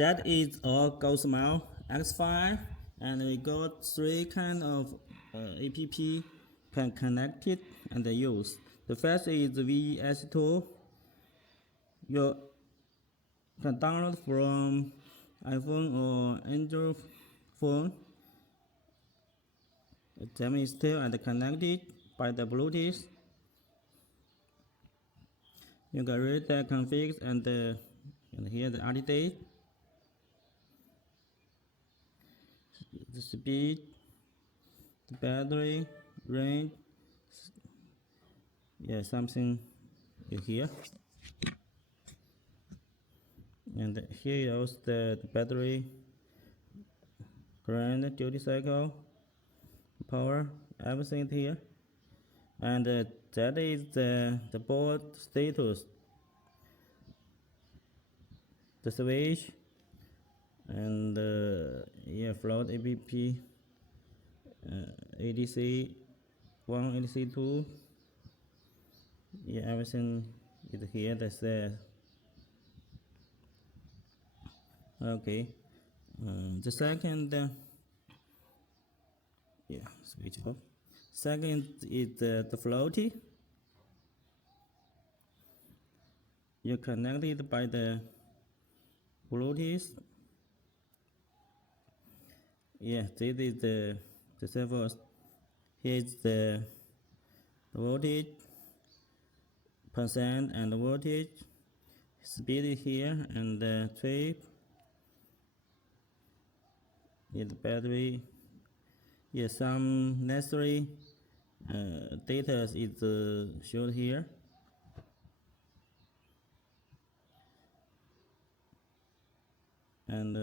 that is our Gosmilo X5, and we got three kind of app can connect it and use. The first is VESC tool. You can download from iPhone or Android phone. Them is still and connected by the Bluetooth. You can read the config and here the RTD, the speed, the battery, range, yeah, something here. And here is the battery, current, duty cycle, power, everything here. And that is the board status, the switch, and yeah, float app, ADC 1, ADC 2, yeah, everything is here. That's the okay. The second, yeah, switch off. Second is the floaty. You connect it by the Bluetooth. Yeah, this is the server. Here is the voltage percent and the voltage speed here, and the trip. Yeah, the battery. Yeah, some necessary data is shown here. And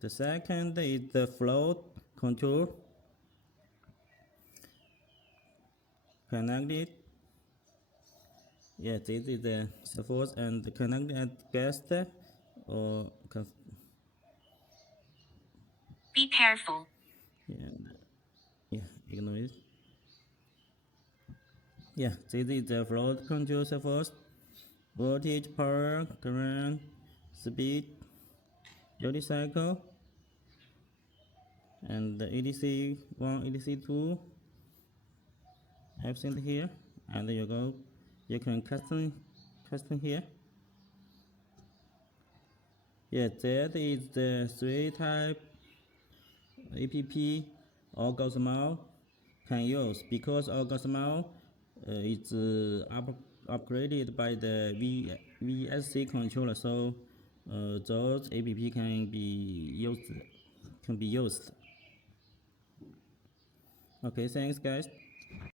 the second is the float control. Connected. Yeah, this is the support and connect at guest or be careful. Yeah, ignore it. Yeah, this is the float control support. Voltage, power, current, speed, duty cycle, and the ADC 1, ADC 2, everything here. And you can custom here. Yeah, that is the three type app or Gosmilo can use, because our Gosmilo is upgraded by the VSC controller, so those app can be used. Okay, thanks guys.